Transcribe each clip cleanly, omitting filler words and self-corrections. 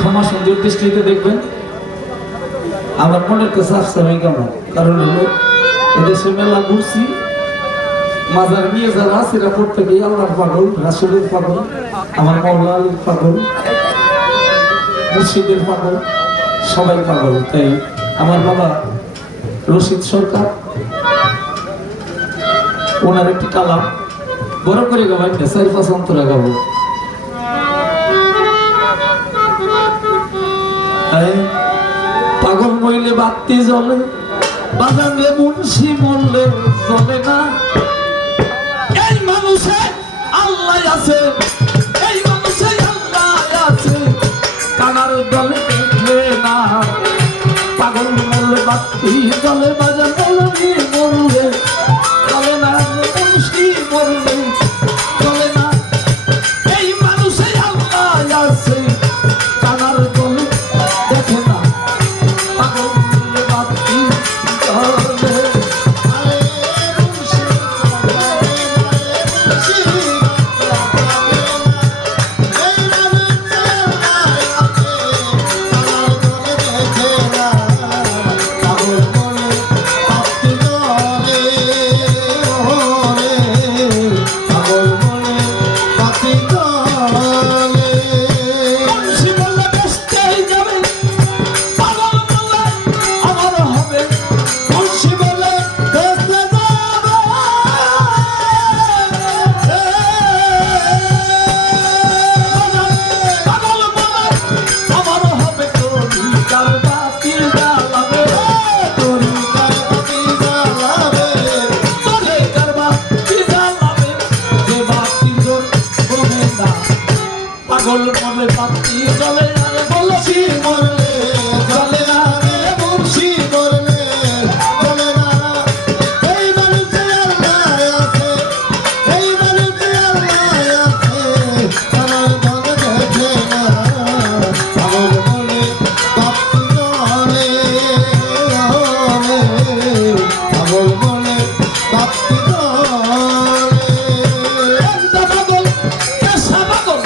ক্ষমা সুন্দর দৃষ্টিতে দেখবেন। আমার মনের কাছে আসছে ভাই কেমন, কারণ হলো এদেশে মেলা ঘুরছি, মাজার নিয়ে যারা সেরা পড়তে গিয়ে আল্লাহর পাগল, রাসূলের পাগল, আমার মাওলা আলীর পাগল, মুর্শিদের পাগল, সবাই পাগল। তাই আমার বাবা রশিদ সরকার, ওনার একটি কালাম বড় করে গাবাই 4-5 অন্তরা গাবো। পাগল মইলে বাতি জ্বলে, বাজারে মুন্সি মরলে জ্বলে না। এই মানুষে আল্লাহ আছে, এই মানুষে আল্লাহ আছে, কানার দলে দেখে না। পাগল মরলে বাতি জ্বলে, বাজারে মরলে জ্বলে না, মুন্সি মরলে জ্বলে না। এই মানুষে আল্লাহ আছে, কানার দলে দেখে না। পাগল মনে বাতি জ্বলে না, বলছি মরলে জ্বলে না, মুন্সি মরলে জ্বলে না। এই মানুষে আল্লাহ আছে, এই মানুষে আল্লাহ আছে, কানার দলে দেখে না। পাগল মনে বাতি জ্বলে, পাগল মনে বাতি জ্বলে। পাগল কেসা পাগল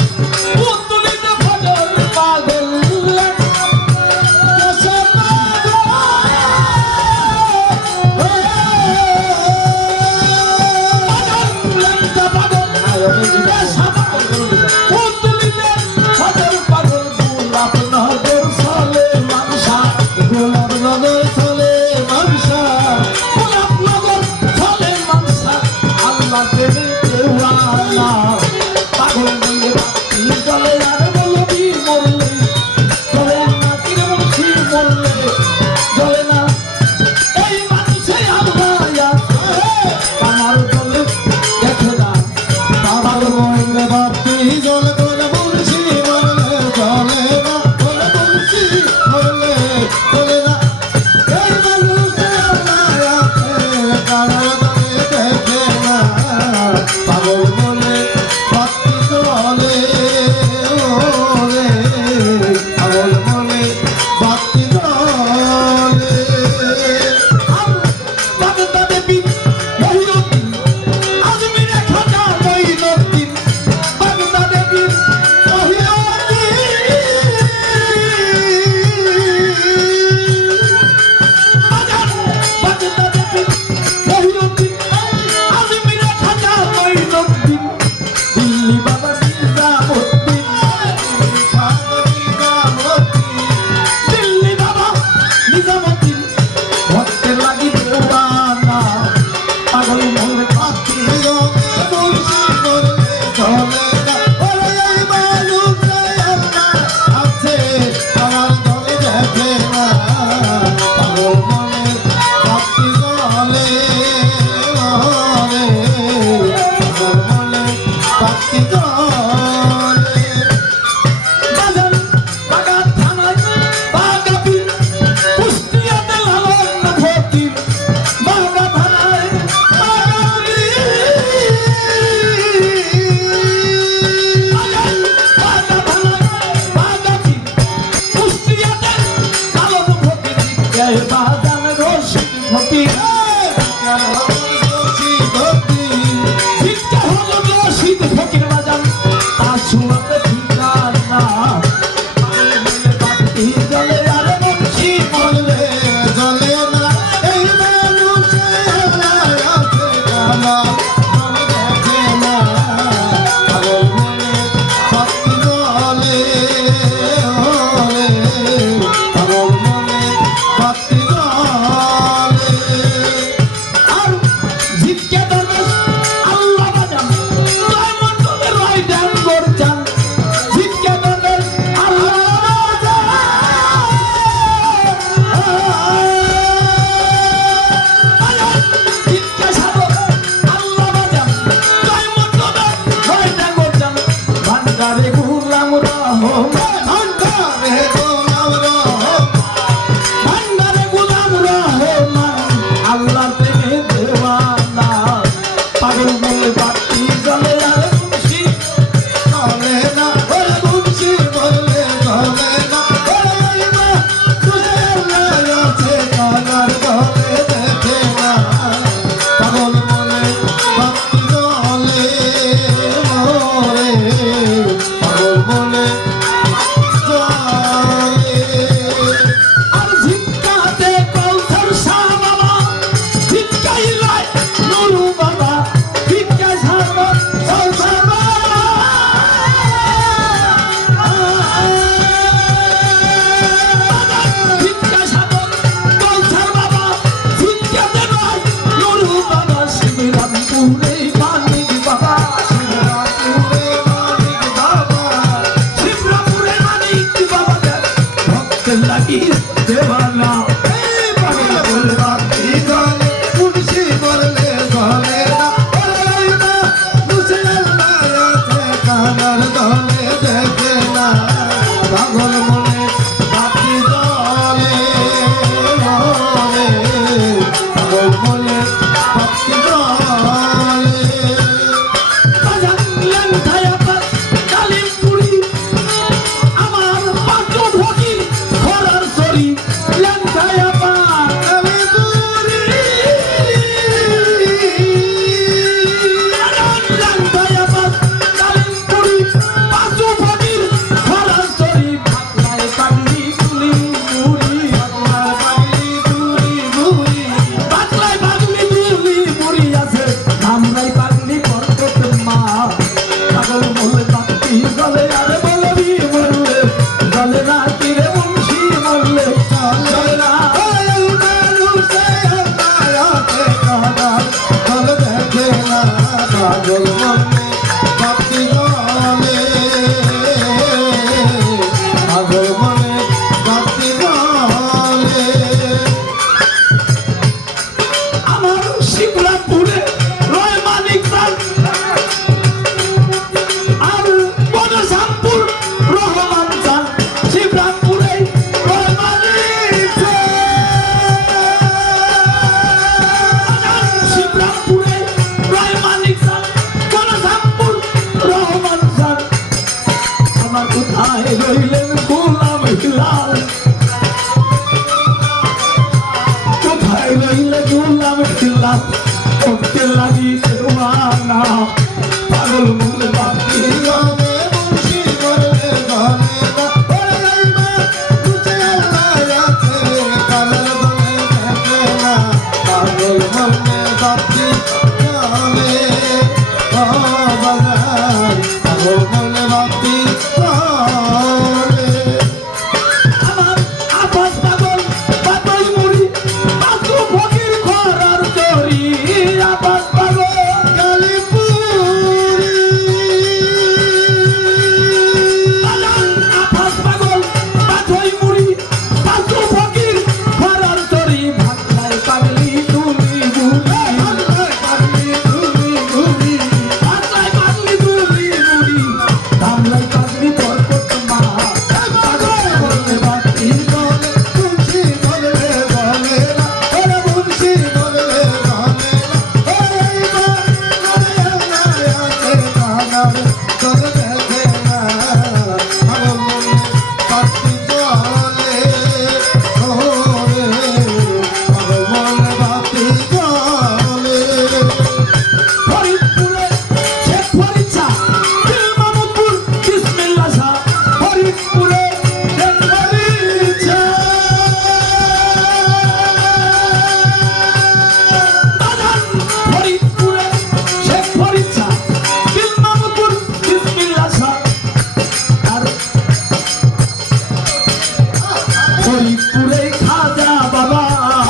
ফরিদপুরে খাজা বাবা,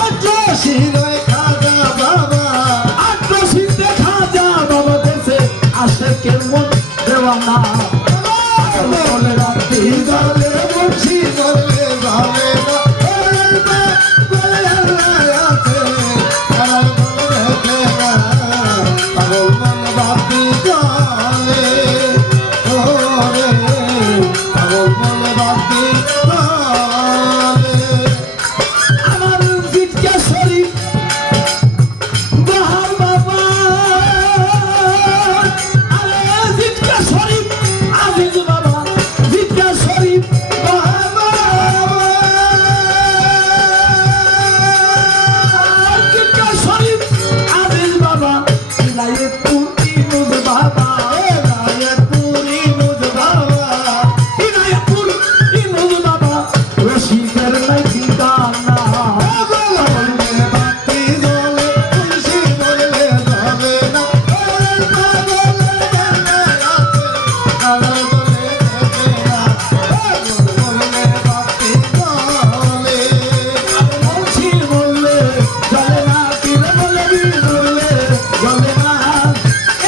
আট্রসিরে খাজা বাবা, আট্রসিতে খাজা বাবা দেশে আসে কেমন দেওয়ানা বলে রাখি দলে মুর্শি দলে ভাবে না বলে আল্লাহ আছে আর বলে দেখে না পাগল মন বাপি দলে ওরে পাগল মন বাপি দলে আমার জিটকা শরীফ বাহার বাবা, আরে জিটকা শরীফ আজিজ বাবা, জিটকা শরীফ বাহার বাবা, জিটকা শরীফ আজিজ বাবা, ইনায়েতপুর ইনুজ বাবা, রায়পুরি মুজ বাবা ইনায়েতপুর ইনুজ বাবা, রশিদের নাই ঠিকানা বলে বাপি দলে মুর্শি দলে ভাবে না পাগল আর বলে দেখে না বলে বাপি দলে মুন্সি বললে চলে না, পীর বলে বীর বললে চলে না,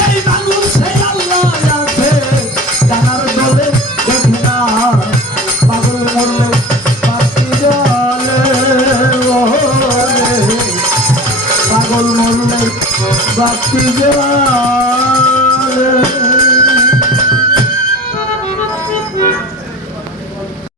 এই মানুষ সে আল্লাহ আছে জানার দলে দেখে না, পাগল মরলে বাতি জলে ওরে, পাগল মরলে বাতি জলে।